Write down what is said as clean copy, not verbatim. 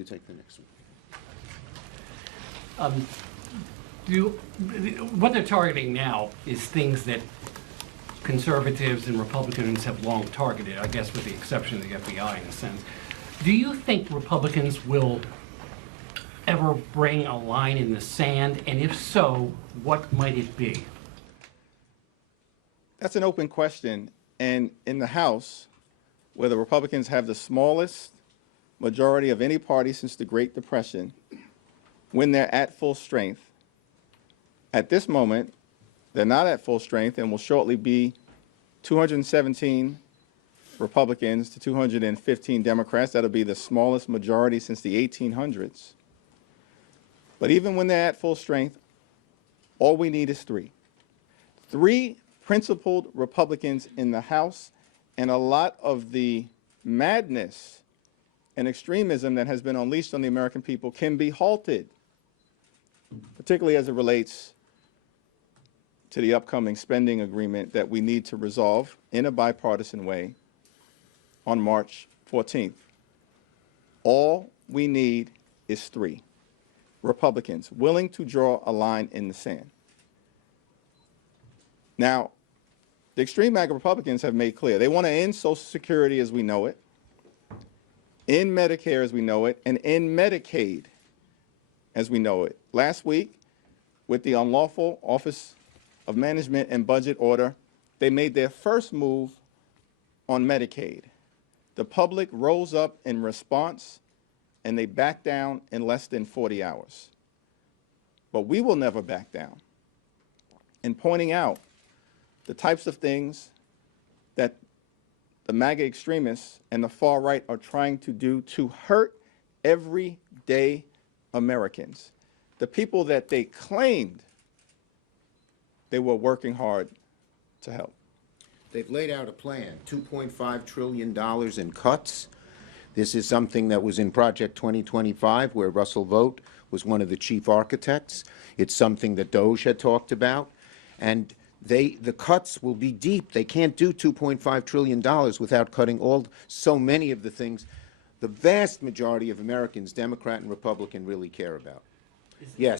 you take the next one. What they're targeting now is things that conservatives and Republicans have long targeted, I guess with the exception of the FBI in a sense. Do you think Republicans will ever bring a line in the sand? And if so, what might it be? That's an open question. And in the House, where the Republicans have the smallest majority of any party since the Great Depression, when they're at full strength, at this moment, they're not at full strength and will shortly be 217 Republicans to 215 Democrats. That'll be the smallest majority since the 1800s. But even when they're at full strength, all we need is three. Three principled Republicans in the House, and a lot of the madness and extremism that has been unleashed on the American people can be halted, particularly as it relates to the upcoming spending agreement that we need to resolve in a bipartisan way on March 14th. All we need is three Republicans willing to draw a line in the sand. Now, the extreme MAGA Republicans have made clear they want to end Social Security as we know it, end Medicare as we know it, and end Medicaid as we know it. Last week, with the unlawful Office of Management and Budget order, they made their first move on Medicaid. The public rose up in response, and they backed down in less than 40 hours. But we will never back down in pointing out the types of things that the MAGA extremists and the far right are trying to do to hurt everyday Americans, the people that they claimed they were working hard to help. They've laid out a plan, $2.5 trillion in cuts. This is something that was in Project 2025, where Russell Vogt was one of the chief architects. It's something that Doge had talked about. And the cuts will be deep. They can't do $2.5 trillion without cutting so many of the things the vast majority of Americans, Democrat and Republican, really care about. Yes.